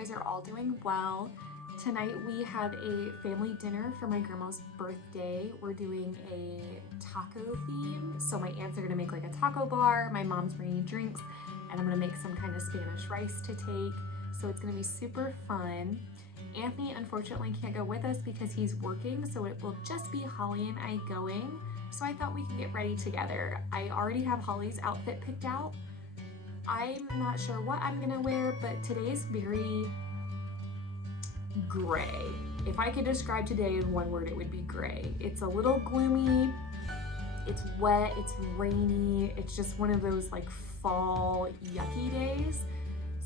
guys are all doing well. Tonight we have a family dinner for my grandma's birthday. We're doing a taco theme. So my aunts are gonna make like a taco bar, my mom's bringing drinks, and I'm gonna make some kind of Spanish rice to take. So it's gonna be super fun. Anthony unfortunately can't go with us because he's working, so it will just be Holly and I going. So I thought we could get ready together. I already have Holly's outfit picked out. I'm not sure what I'm gonna wear, but today's very gray. If I could describe today in one word, it would be gray. It's a little gloomy, it's wet, it's rainy, it's just one of those like fall yucky days.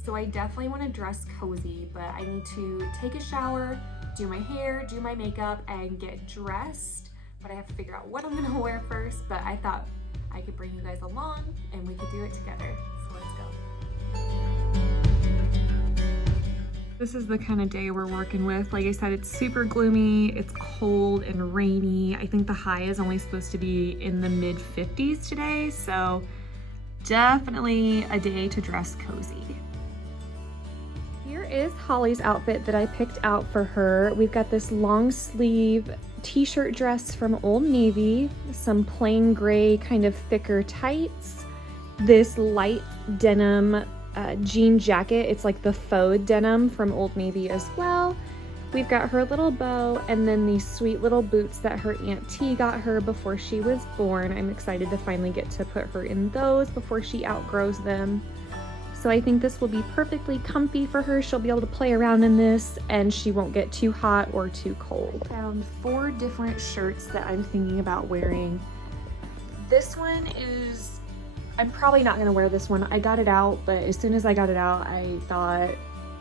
So I definitely want to dress cozy, but I need to take a shower, do my hair, do my makeup, and get dressed. But I have to figure out what I'm gonna wear first, but I thought I could bring you guys along and we could do it together. So let's go. This is the kind of day we're working with. Like I said, it's super gloomy, it's cold and rainy. I think the high is only supposed to be in the mid 50s today, so definitely a day to dress cozy. Here is Holly's outfit that I picked out for her. We've got this long sleeve t-shirt dress from Old Navy, some plain gray kind of thicker tights, this light denim jean jacket. It's like the faux denim from Old Navy as well. We've got her little bow and then these sweet little boots that her Aunt T got her before she was born. I'm excited to finally get to put her in those before she outgrows them. So I think this will be perfectly comfy for her. She'll be able to play around in this and she won't get too hot or too cold. I found 4 different shirts that I'm thinking about wearing. This one is, I'm probably not gonna wear this one. I got it out, but as soon as I got it out, I thought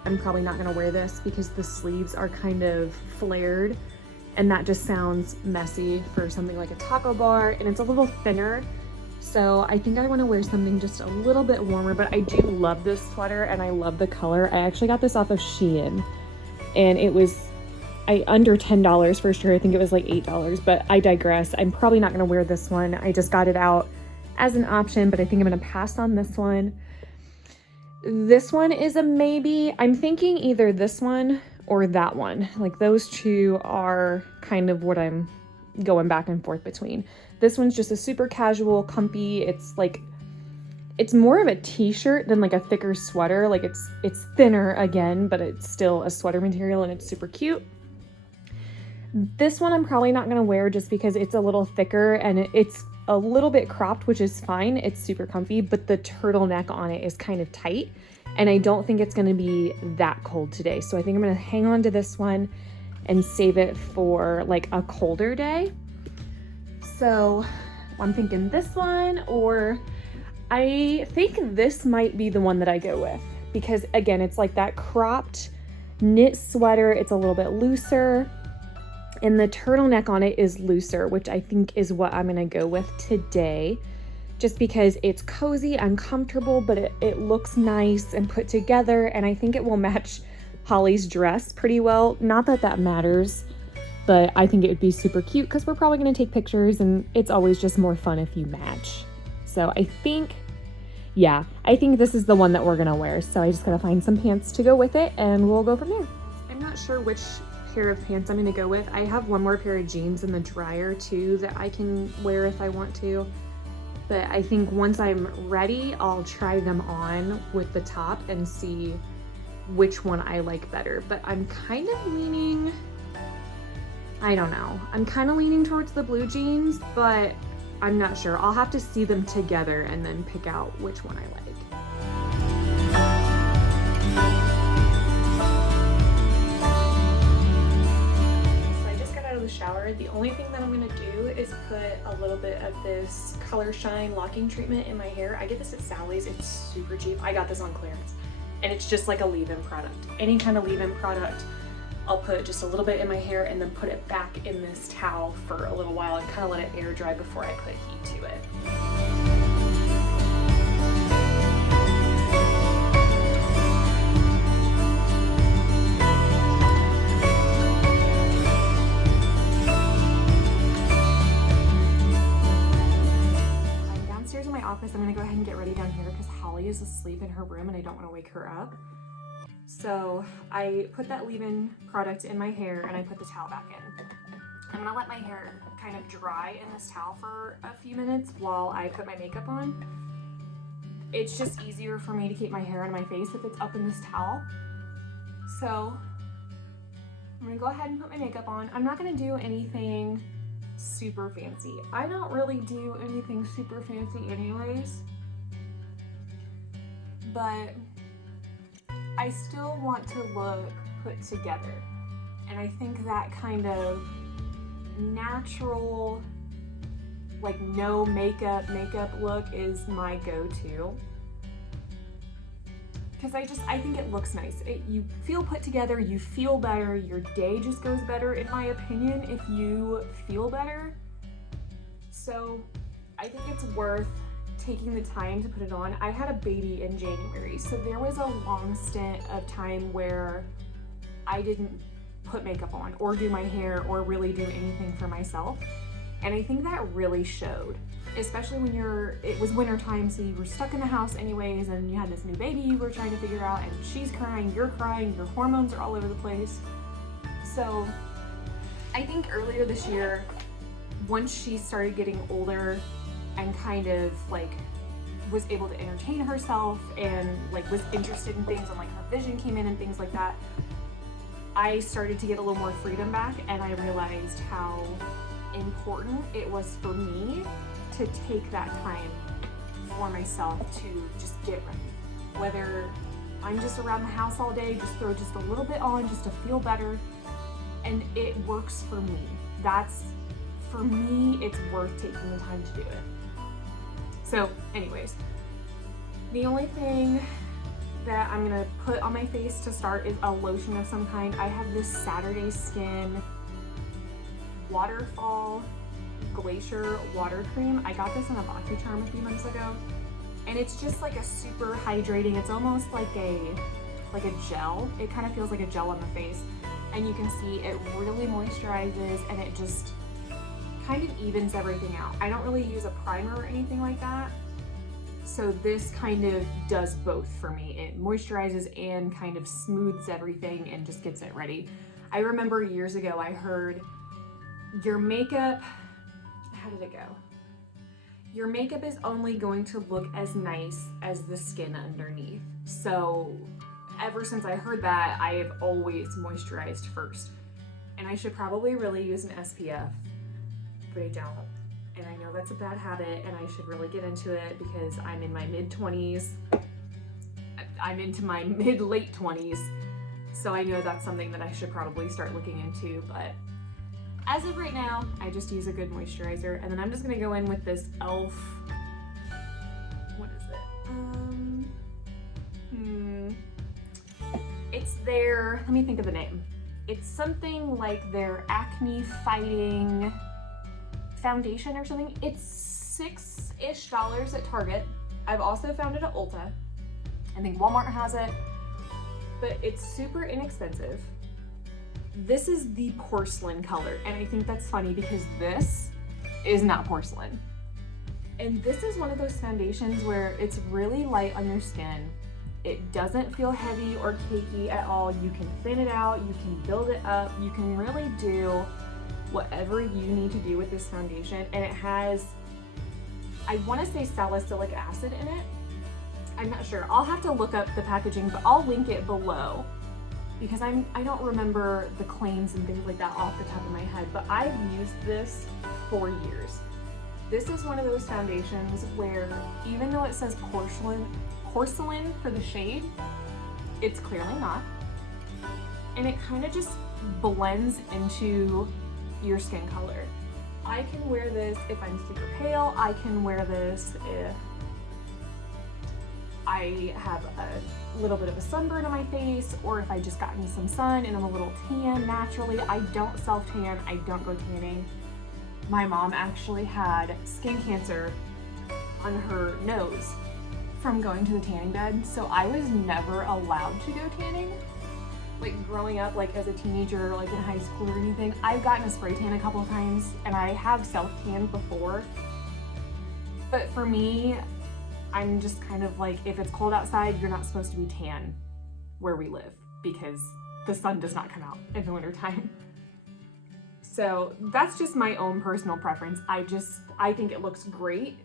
I'm probably not gonna wear this because the sleeves are kind of flared and that just sounds messy for something like a taco bar, and it's a little thinner. So I think I want to wear something just a little bit warmer, but I do love this sweater and I love the color. I actually got this off of Shein and it was under $10 for sure. I think it was like $8, but I digress. I'm probably not going to wear this one. I just got it out as an option, but I think I'm going to pass on this one. This one is a maybe. I'm thinking either this one or that one. Like those two are kind of what I'm going back and forth between. This one's just a super casual, comfy. It's like, it's more of a t-shirt than like a thicker sweater. Like it's thinner again, but it's still a sweater material and it's super cute. This one I'm probably not gonna wear just because it's a little thicker and it's a little bit cropped, which is fine. It's super comfy, but the turtleneck on it is kind of tight and I don't think it's gonna be that cold today. So I think I'm gonna hang on to this one and save it for like a colder day. So I'm thinking this one, or I think this might be the one that I go with because again, it's like that cropped knit sweater. It's a little bit looser and the turtleneck on it is looser, which I think is what I'm gonna go with today just because it's cozy and comfortable, but it looks nice and put together, and I think it will match Holly's dress pretty well. Not that that matters, but I think it would be super cute because we're probably going to take pictures and it's always just more fun if you match. So I think this is the one that we're going to wear. So I just got to find some pants to go with it and we'll go from there. I'm not sure which pair of pants I'm going to go with. I have one more pair of jeans in the dryer too that I can wear if I want to. But I think once I'm ready, I'll try them on with the top and see which one I like better. But I'm kind of leaning, I don't know. I'm kind of leaning towards the blue jeans, but I'm not sure. I'll have to see them together and then pick out which one I like. So I just got out of the shower. The only thing that I'm gonna do is put a little bit of this Color Shine locking treatment in my hair. I get this at Sally's. It's super cheap. I got this on clearance. And it's just like a leave-in product. Any kind of leave-in product, I'll put just a little bit in my hair and then put it back in this towel for a little while and kind of let it air dry before I put heat to it. I'm downstairs in my office. I'm gonna go ahead and get ready down here because Holly is asleep in her room and I don't want to wake her up. So I put that leave-in product in my hair and I put the towel back in. I'm gonna let my hair kind of dry in this towel for a few minutes while I put my makeup on. It's just easier for me to keep my hair on my face if it's up in this towel. So I'm gonna go ahead and put my makeup on. I'm not gonna do anything super fancy. I don't really do anything super fancy anyways, but I still want to look put together. And I think that kind of natural, like no makeup look is my go-to. Because I think it looks nice. You feel put together, you feel better, your day just goes better, in my opinion, if you feel better. So I think it's worth taking the time to put it on. I had a baby in January, so there was a long stint of time where I didn't put makeup on or do my hair or really do anything for myself. And I think that really showed, especially when it was winter time, so you were stuck in the house anyways, and you had this new baby you were trying to figure out, and she's crying, you're crying, your hormones are all over the place. So I think earlier this year, once she started getting older and kind of like was able to entertain herself and like was interested in things, and like her vision came in and things like that, I started to get a little more freedom back, and I realized how important it was for me to take that time for myself to just get ready. Whether I'm just around the house all day, just throw just a little bit on just to feel better, and it works for me. For me, it's worth taking the time to do it. So anyways, the only thing that I'm gonna put on my face to start is a lotion of some kind. I have this Saturday Skin Waterfall Glacier Water Cream. I got this in a BoxyCharm a few months ago, and it's just like a super hydrating, it's almost like a gel. It kind of feels like a gel on the face, and you can see it really moisturizes, and it just kind of evens everything out. I don't really use a primer or anything like that, so this kind of does both for me. It moisturizes and kind of smooths everything and just gets it ready. I remember years ago I heard your makeup, how did it go? Your makeup is only going to look as nice as the skin underneath. So ever since I heard that, I have always moisturized first. And I should probably really use an SPF, but I don't. And I know that's a bad habit, and I should really get into it because I'm in my mid-20s. I'm into my mid-late 20s. So I know that's something that I should probably start looking into, but as of right now, I just use a good moisturizer, and then I'm just gonna go in with this e.l.f. What is it? It's their, let me think of the name. It's something like their acne fighting foundation or something. It's $6-ish at Target. I've also found it at Ulta. I think Walmart has it, but it's super inexpensive. This is the porcelain color, and I think that's funny because this is not porcelain. And this is one of those foundations where it's really light on your skin. It doesn't feel heavy or cakey at all. You can thin it out, you can build it up, you can really do whatever you need to do with this foundation. And it has, I want to say salicylic acid in it. I'm not sure. I'll have to look up the packaging, but I'll link it below because I don't remember the claims and things like that off the top of my head, but I've used this for years. This is one of those foundations where even though it says porcelain for the shade, it's clearly not. And it kind of just blends into your skin color. I can wear this if I'm super pale. I can wear this if I have a little bit of a sunburn on my face, or if I just got me some sun and I'm a little tan naturally. I don't self-tan, I don't go tanning. My mom actually had skin cancer on her nose from going to the tanning bed, so I was never allowed to go tanning. Like growing up, like as a teenager, like in high school or anything, I've gotten a spray tan a couple of times, and I have self-tanned before. But for me, I'm just kind of like, if it's cold outside, you're not supposed to be tan. where we live because the sun does not come out in the wintertime. So that's just my own personal preference. I think it looks great.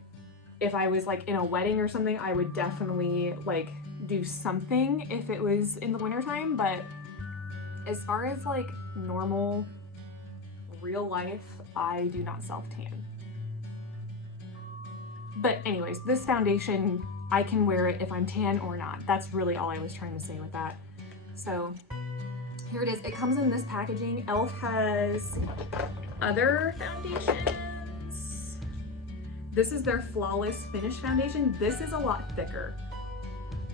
If I was like in a wedding or something, I would definitely like do something if it was in the wintertime. But as far as like normal, real life, I do not self-tan. But anyways, this foundation, I can wear it if I'm tan or not. That's really all I was trying to say with that. So here it is. It comes in this packaging. e.l.f. has other foundations. This is their Flawless Finish foundation. This is a lot thicker.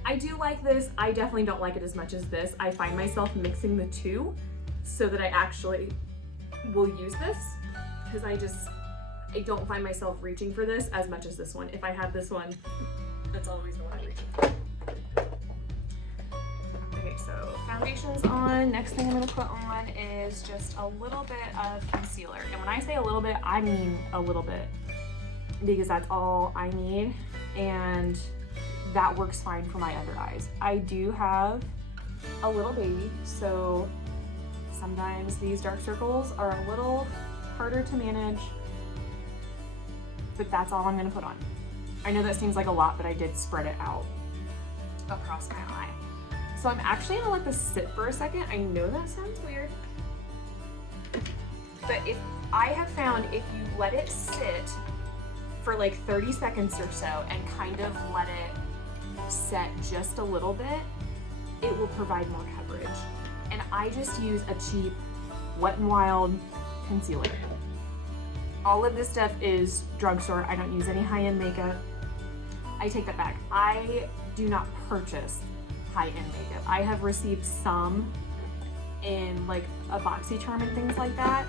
I do like this. I definitely don't like it as much as this. I find myself mixing the two so that I actually will use this because I don't find myself reaching for this as much as this one. If I have this one, that's always the one I'm reaching for. Okay, so foundation's on. Next thing I'm gonna put on is just a little bit of concealer. And when I say a little bit, I mean a little bit because that's all I need. And that works fine for my under eyes. I do have a little baby, so sometimes these dark circles are a little harder to manage, but that's all I'm gonna put on. I know that seems like a lot, but I did spread it out across my eye. So I'm actually gonna let this sit for a second. I know that sounds weird, but I have found if you let it sit for like 30 seconds or so and kind of let it set just a little bit, it will provide more coverage. And I just use a cheap Wet n Wild concealer. All of this stuff is drugstore. I don't use any high-end makeup. I take that back. I do not purchase high-end makeup. I have received some in like a BoxyCharm and things like that,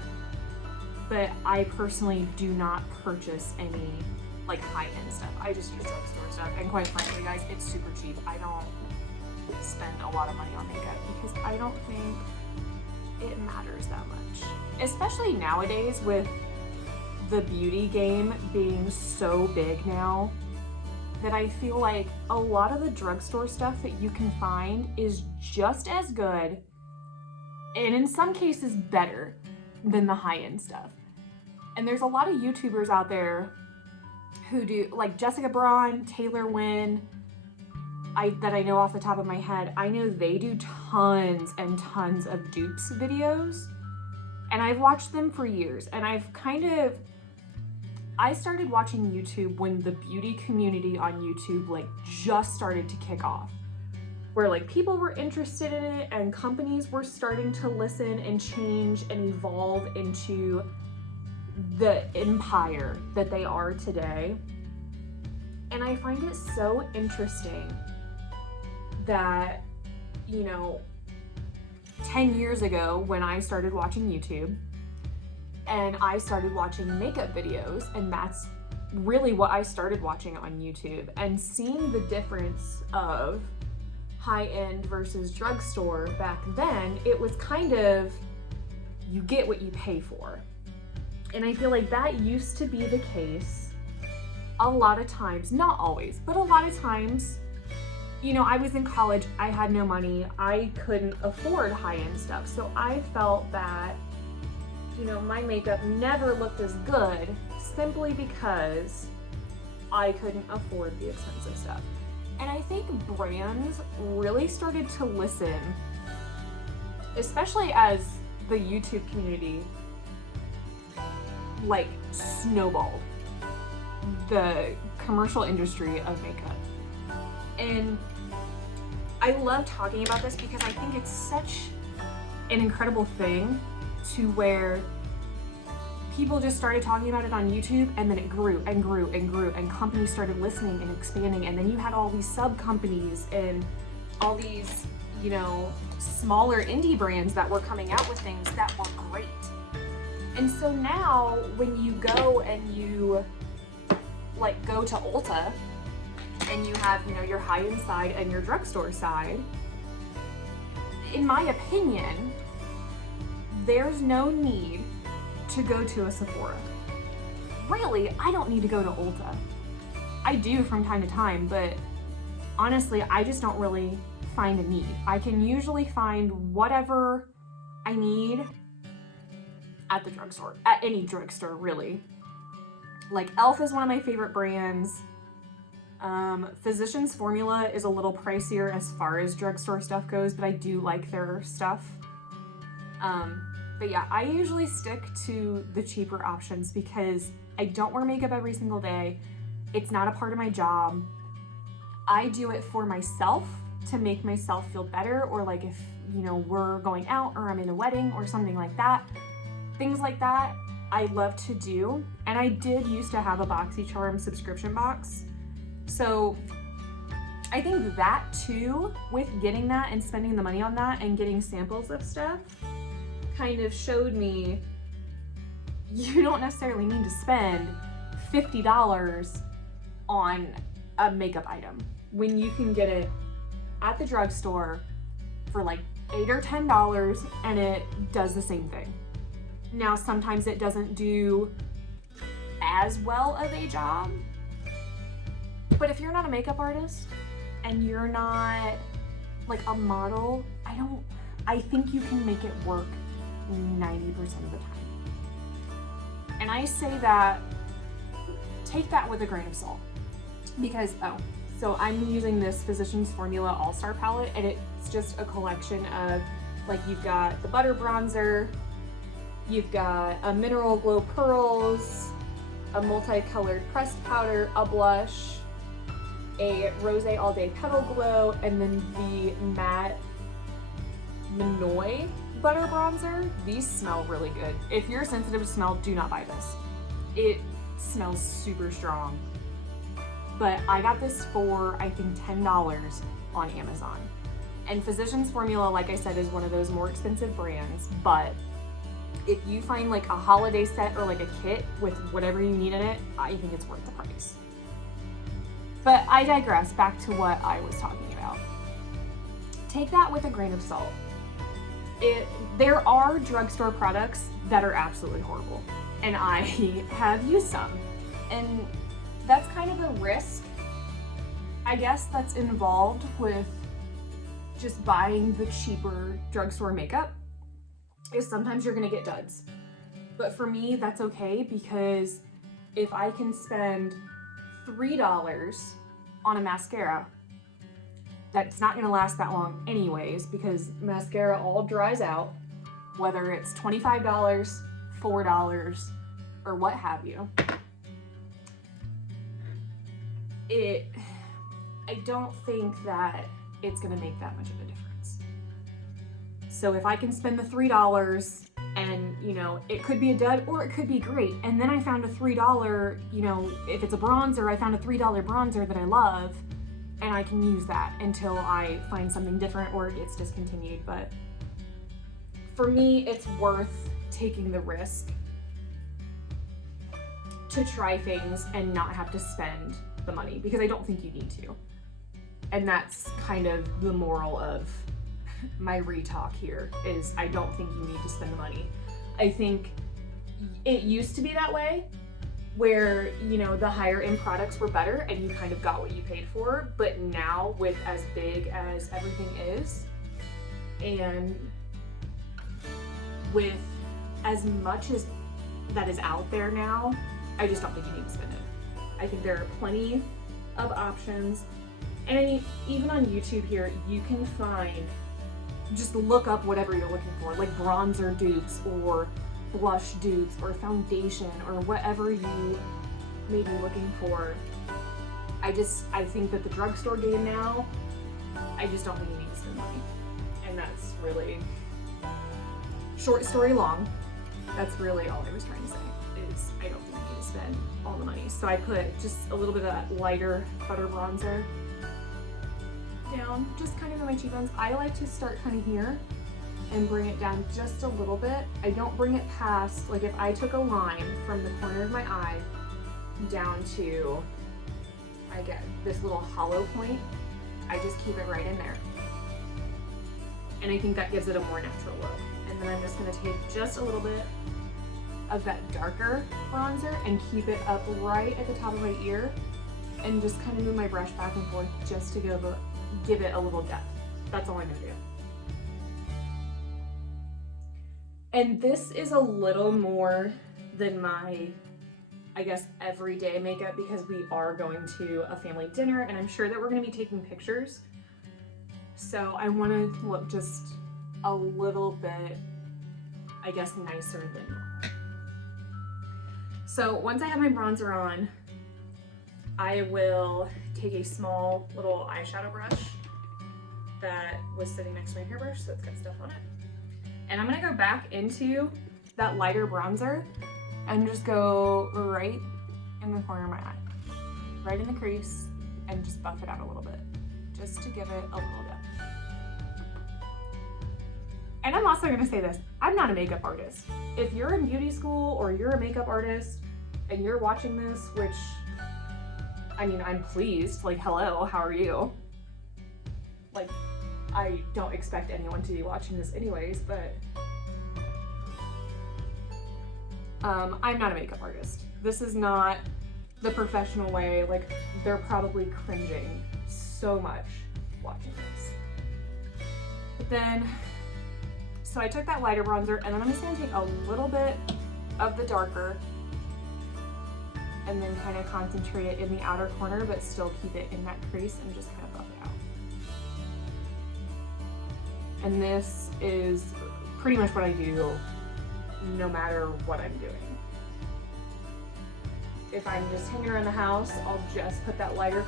but I personally do not purchase any like high-end stuff. I just use drugstore stuff, and quite frankly, guys, it's super cheap. I don't spend a lot of money on makeup because I don't think it matters that much, especially nowadays with the beauty game being so big now, that I feel like a lot of the drugstore stuff that you can find is just as good, and in some cases better, than the high-end stuff. And there's a lot of YouTubers out there who do, like Jessica Braun, Taylor Wynn, that I know off the top of my head. I know they do tons and tons of dupes videos, and I've watched them for years, and I started watching YouTube when the beauty community on YouTube like just started to kick off, where like people were interested in it and companies were starting to listen and change and evolve into the empire that they are today. And I find it so interesting that, you know, 10 years ago when I started watching YouTube, and I started watching makeup videos, and that's really what I started watching on YouTube, and seeing the difference of high-end versus drugstore back then, it was kind of, you get what you pay for. And I feel like that used to be the case a lot of times, not always, but a lot of times. You know, I was in college, I had no money, I couldn't afford high-end stuff, so I felt that, you know, my makeup never looked as good simply because I couldn't afford the expensive stuff. And I think brands really started to listen, especially as the YouTube community like snowballed the commercial industry of makeup. And I love talking about this because I think it's such an incredible thing, to where people just started talking about it on YouTube, and then it grew and grew and grew, and companies started listening and expanding, and then you had all these sub companies and all these, you know, smaller indie brands that were coming out with things that were great. And so now when you go and you like go to Ulta and you have, you know, your high-end side and your drugstore side, in my opinion, there's no need to go to a Sephora. Really, I don't need to go to Ulta. I do from time to time, but honestly, I just don't really find a need. I can usually find whatever I need at the drugstore, at any drugstore really. Like e.l.f. is one of my favorite brands. Physicians Formula is a little pricier as far as drugstore stuff goes, but I do like their stuff. But yeah, I usually stick to the cheaper options because I don't wear makeup every single day. It's not a part of my job. I do it for myself to make myself feel better, or like if, you know, we're going out or I'm in a wedding or something like that. Things like that I love to do. And I did used to have a BoxyCharm subscription box. So I think that too, with getting that and spending the money on that and getting samples of stuff, kind of showed me you don't necessarily need to spend $50 on a makeup item when you can get it at the drugstore for like $8 or $10 and it does the same thing. Now, sometimes it doesn't do as well of a job, but if you're not a makeup artist and you're not like a model, I think you can make it work 90% of the time. And I say that, take that with a grain of salt, because, so I'm using this Physicians Formula All-Star palette, and it's just a collection of, like, you've got the butter bronzer, you've got a mineral glow pearls, a multicolored pressed powder, a blush, a rose all day petal glow, and then the matte Minoy butter bronzer. These smell really good. If you're sensitive to smell, do not buy this. It smells super strong. But I got this for, I think, $10 on Amazon. And Physicians Formula, like I said, is one of those more expensive brands, but if you find like a holiday set or like a kit with whatever you need in it, I think it's worth the price. But I digress, back to what I was talking about. Take that with a grain of salt. There are drugstore products that are absolutely horrible, and I have used some. And that's kind of a risk, I guess, that's involved with just buying the cheaper drugstore makeup, is sometimes you're gonna get duds. But for me, that's okay, because if I can spend $3 on a mascara, that's not gonna last that long anyways, because mascara all dries out, whether it's $25, $4, or what have you. I don't think that it's gonna make that much of a difference. So if I can spend the $3 and, you know, it could be a dud or it could be great, and then I found a $3, you know, if it's a bronzer, I found a $3 bronzer that I love, and I can use that until I find something different or it gets discontinued. But for me, it's worth taking the risk to try things and not have to spend the money, because I don't think you need to. And that's kind of the moral of my retalk here, is I don't think you need to spend the money. I think it used to be that way, where, you know, the higher end products were better and you kind of got what you paid for. But now, with as big as everything is, and with as much as that is out there now, I just don't think you need to spend it. I think there are plenty of options. And I mean, even on YouTube here, you can find, just look up whatever you're looking for, like bronzer dupes or blush dupes or foundation or whatever you may be looking for. I think that the drugstore game now, I just don't think you need to spend money. And that's really, short story long, that's really all I was trying to say, is I don't think you need to spend all the money. So I put just a little bit of that lighter butter bronzer down, just kind of in my cheekbones. I like to start kind of here and bring it down just a little bit. I don't bring it past, like if I took a line from the corner of my eye down to, I get this little hollow point, I just keep it right in there. And I think that gives it a more natural look. And then I'm just gonna take just a little bit of that darker bronzer and keep it up right at the top of my ear and just kind of move my brush back and forth just to give it a little depth. That's all I'm gonna do. And this is a little more than my, I guess, everyday makeup because we are going to a family dinner and I'm sure that we're gonna be taking pictures. So I wanna look just a little bit, I guess, nicer than normal. So once I have my bronzer on, I will take a small little eyeshadow brush that was sitting next to my hairbrush, so it's got stuff on it. And I'm gonna go back into that lighter bronzer and just go right in the corner of my eye, right in the crease, and just buff it out a little bit, just to give it a little depth. And I'm also gonna say this, I'm not a makeup artist. If you're in beauty school or you're a makeup artist and you're watching this, which, I mean, I'm pleased, like, hello, how are you? Like, I don't expect anyone to be watching this anyways, but I'm not a makeup artist. This is not the professional way. Like, they're probably cringing so much watching this. But then, so I took that lighter bronzer and then I'm just gonna take a little bit of the darker and then kind of concentrate it in the outer corner, but still keep it in that crease and just kind of buff it out. And this is pretty much what I do no matter what I'm doing. If I'm just hanging around the house, I'll just put that lighter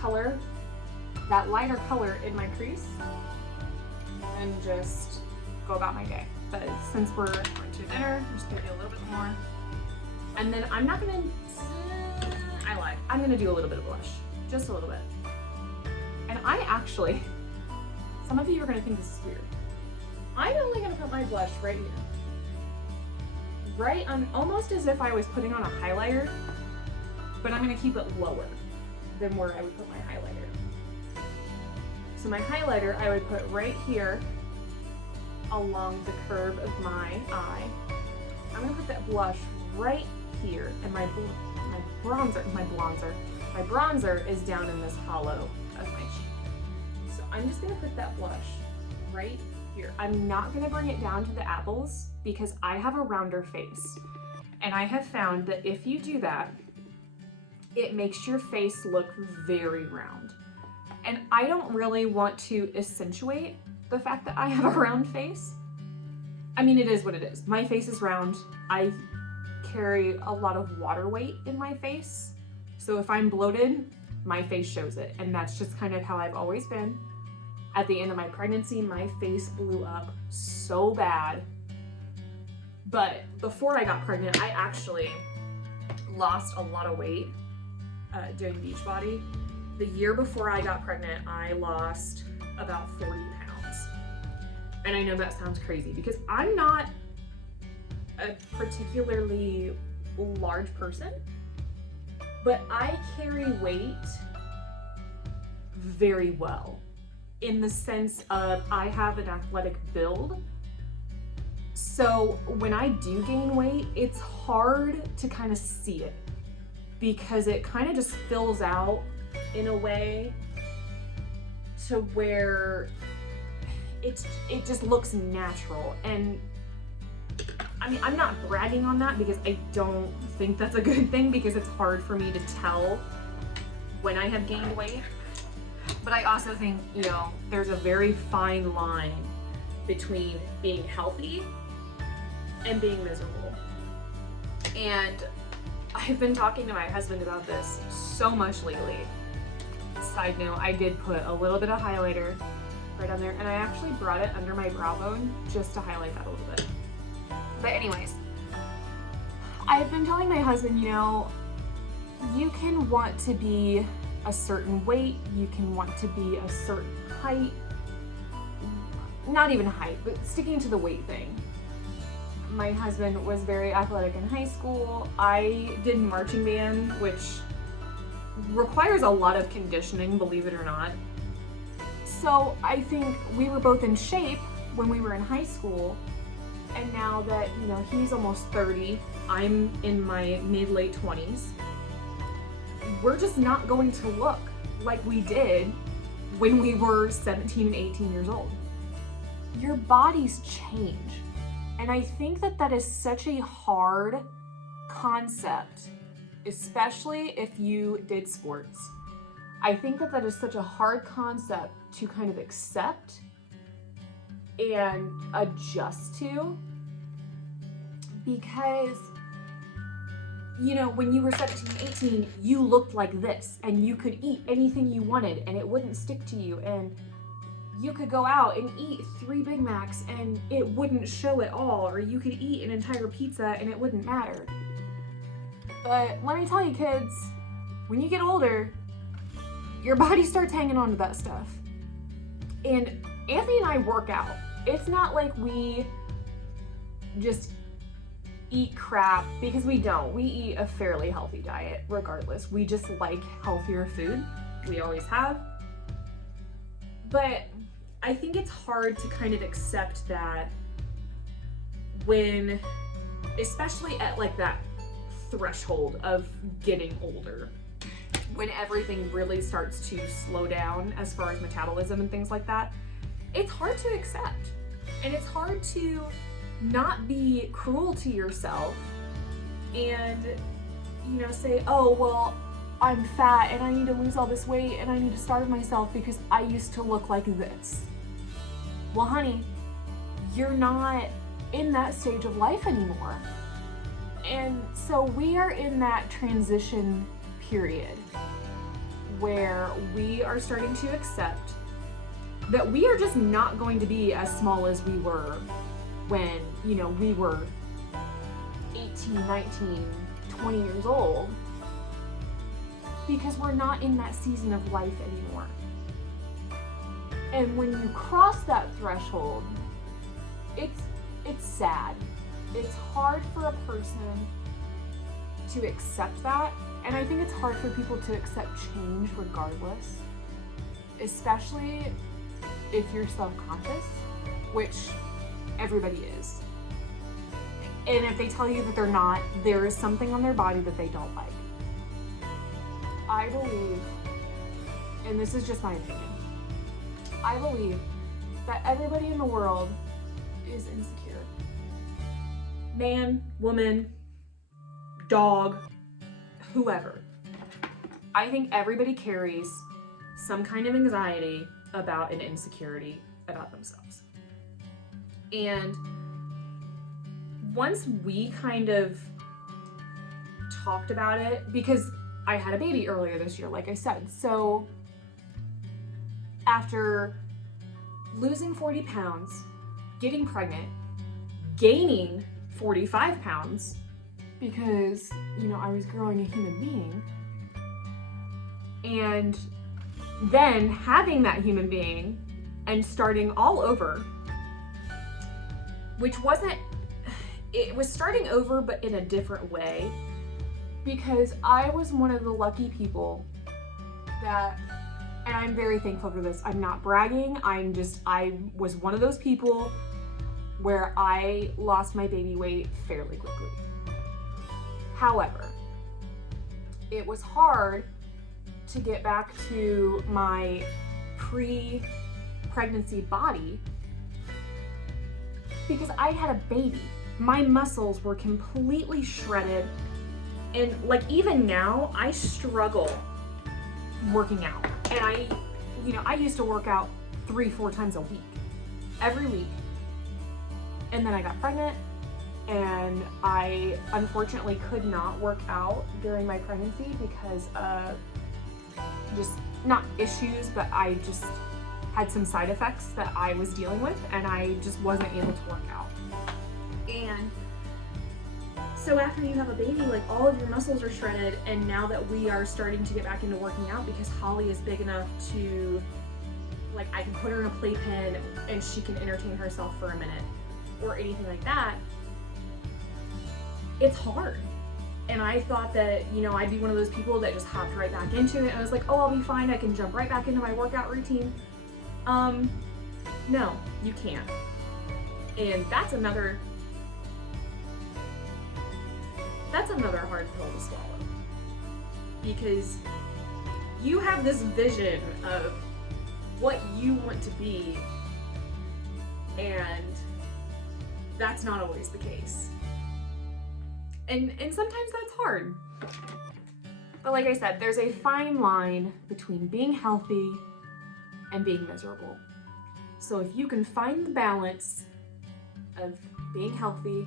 color in my crease and just go about my day. But since we're going to dinner, I'm just gonna do a little bit more. And then I'm not gonna, I lied. I'm gonna do a little bit of blush, just a little bit. And I actually, some of you are gonna think this is weird. I'm only gonna put my blush right here. Right, almost as if I was putting on a highlighter, but I'm gonna keep it lower than where I would put my highlighter. So my highlighter, I would put right here along the curve of my eye. I'm gonna put that blush right here, and my bronzer is down in this hollow of my cheek. So I'm just gonna put that blush right here. I'm not gonna bring it down to the apples because I have a rounder face. And I have found that if you do that, it makes your face look very round. And I don't really want to accentuate the fact that I have a round face. I mean, it is what it is. My face is round. I carry a lot of water weight in my face. So if I'm bloated, my face shows it. And that's just kind of how I've always been. At the end of my pregnancy, my face blew up so bad. But before I got pregnant, I actually lost a lot of weight doing Beachbody. The year before I got pregnant, I lost about 40 pounds. And I know that sounds crazy because I'm not a particularly large person, but I carry weight very well in the sense of I have an athletic build. So when I do gain weight, it's hard to kind of see it because it kind of just fills out in a way to where it just looks natural. And I mean, I'm not bragging on that because I don't think that's a good thing because it's hard for me to tell when I have gained weight. But I also think, you know, there's a very fine line between being healthy and being miserable. And I've been talking to my husband about this so much lately. Side note, I did put a little bit of highlighter right on there, and I actually brought it under my brow bone just to highlight that a little bit. But anyways, I've been telling my husband, you know, you can want to be a certain weight, you can want to be a certain height, not even height, but sticking to the weight thing. My husband was very athletic in high school. I did marching band, which requires a lot of conditioning, believe it or not. So I think we were both in shape when we were in high school. And now that, you know, he's almost 30, I'm in my mid-late 20s. we're just not going to look like we did when we were 17 and 18 years old. Your bodies change. And I think that that is such a hard concept, especially if you did sports. I think that that is such a hard concept to kind of accept and adjust to, because, you know, when you were 17, 18, you looked like this and you could eat anything you wanted and it wouldn't stick to you, and you could go out and eat 3 Big Macs and it wouldn't show at all, or you could eat an entire pizza and it wouldn't matter. But let me tell you, kids, when you get older, your body starts hanging on to that stuff. And Anthony and I work out. It's not like we just eat crap, because we don't. We eat a fairly healthy diet regardless. We just like healthier food. We always have. But I think it's hard to kind of accept that when, especially at like that threshold of getting older, when everything really starts to slow down as far as metabolism and things like that, it's hard to accept. And it's hard to not be cruel to yourself and, you know, say, oh, well, I'm fat and I need to lose all this weight and I need to starve myself because I used to look like this. Well, honey, you're not in that stage of life anymore. And so we are in that transition period where we are starting to accept that we are just not going to be as small as we were when, you know, we were 18, 19, 20 years old, because we're not in that season of life anymore. And when you cross that threshold, it's sad. It's hard for a person to accept that. And I think it's hard for people to accept change regardless, especially if you're self-conscious, which everybody is. And if they tell you that they're not, there is something on their body that they don't like. I believe, and this is just my opinion, I believe that everybody in the world is insecure. Man, woman, dog, whoever. I think everybody carries some kind of anxiety about an insecurity about themselves. And once we kind of talked about it, because I had a baby earlier this year, like I said, so after losing 40 pounds, getting pregnant, gaining 45 pounds, because, you know, I was growing a human being, and then having that human being and starting all over, which it was starting over, but in a different way, because I was one of the lucky people that, and I'm very thankful for this, I'm not bragging, I was one of those people where I lost my baby weight fairly quickly. However, it was hard to get back to my pre-pregnancy body because I had a baby. My muscles were completely shredded, and like even now I struggle working out. And I used to work out 3-4 times a week, every week. And then I got pregnant, and I unfortunately could not work out during my pregnancy because of just not issues, but I just had some side effects that I was dealing with, and I just wasn't able to work out. And so after you have a baby, like all of your muscles are shredded, and now that we are starting to get back into working out because Holly is big enough to, like, I can put her in a playpen and she can entertain herself for a minute or anything like that, it's hard. And I thought that, you know, I'd be one of those people that just hopped right back into it. And I was like, oh, I'll be fine. I can jump right back into my workout routine. No, you can't. And that's another hard pill to swallow. Because you have this vision of what you want to be, and that's not always the case. And sometimes that's hard. But like I said, there's a fine line between being healthy and being miserable. So if you can find the balance of being healthy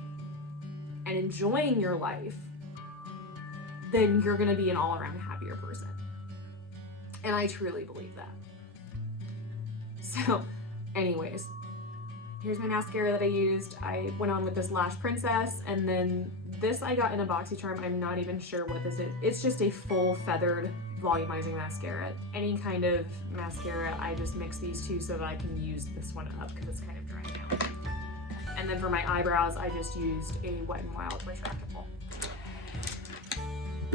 and enjoying your life, then you're gonna be an all-around happier person. And I truly believe that. So anyways, here's my mascara that I used. I went on with this Lash Princess, and then this I got in a BoxyCharm. I'm not even sure what this is. It's just a full feathered volumizing mascara. Any kind of mascara, I just mix these two so that I can use this one up because it's kind of dry now. And then for my eyebrows, I just used a Wet n Wild retractable.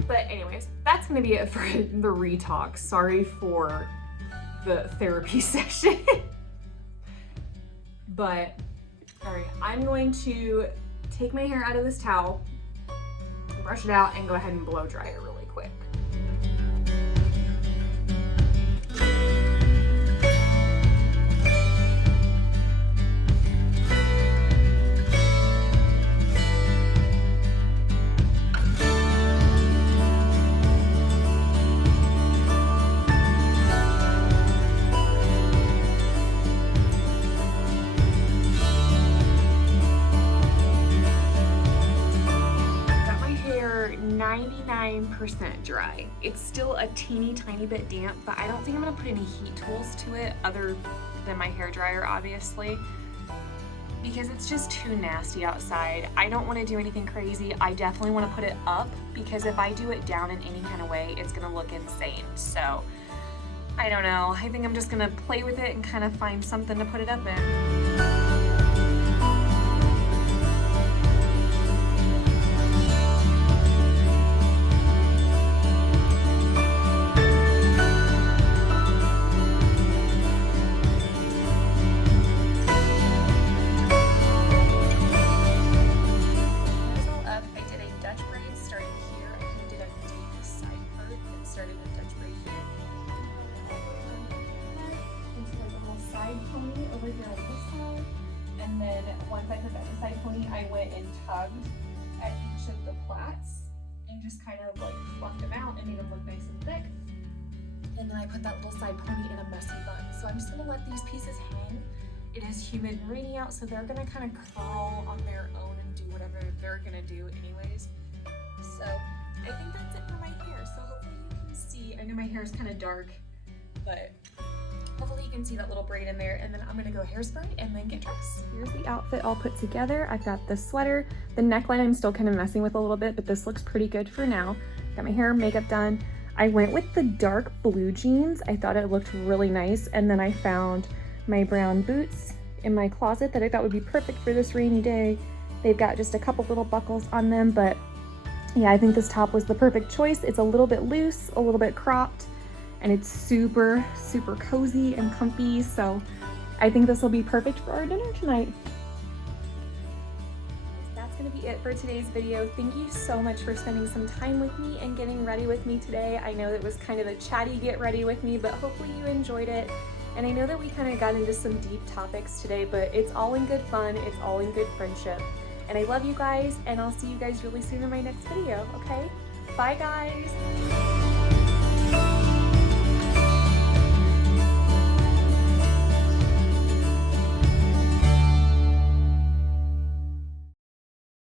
But anyways, that's gonna be it for the re-talk. Sorry for the therapy session. But, all right, I'm going to take my hair out of this towel, brush it out, and go ahead and blow dry it really quick. Got my hair 99% dry. It's still a teeny tiny bit damp, but I don't think I'm gonna put any heat tools to it other than my hair dryer, obviously, because it's just too nasty outside. I don't want to do anything crazy. I definitely want to put it up, because if I do it down in any kind of way, it's gonna look insane. So I don't know. I think I'm just gonna play with it and kind of find something to put it up in. Over here on this side, and then once I put that in the side pony, I went and tugged at each of the plaits and just kind of like fluffed them out and made them look nice and thick. And then I put that little side pony in a messy bun. So I'm just gonna let these pieces hang. It is humid and rainy out, so they're gonna kind of curl on their own and do whatever they're gonna do anyways. So I think that's it for my hair. So hopefully you can see, I know my hair is kind of dark, but hopefully you can see that little braid in there, and then I'm gonna go hairspray and then get dressed. Here's the outfit all put together. I've got the sweater, the neckline I'm still kind of messing with a little bit, but this looks pretty good for now. Got my hair, makeup done. I went with the dark blue jeans. I thought it looked really nice, and then I found my brown boots in my closet that I thought would be perfect for this rainy day. They've got just a couple little buckles on them, but yeah, I think this top was the perfect choice. It's a little bit loose, a little bit cropped, and it's super, super cozy and comfy, so I think this will be perfect for our dinner tonight. That's gonna be it for today's video. Thank you so much for spending some time with me and getting ready with me today. I know it was kind of a chatty get ready with me, but hopefully you enjoyed it. And I know that we kind of got into some deep topics today, but it's all in good fun, it's all in good friendship. And I love you guys, and I'll see you guys really soon in my next video, okay? Bye guys!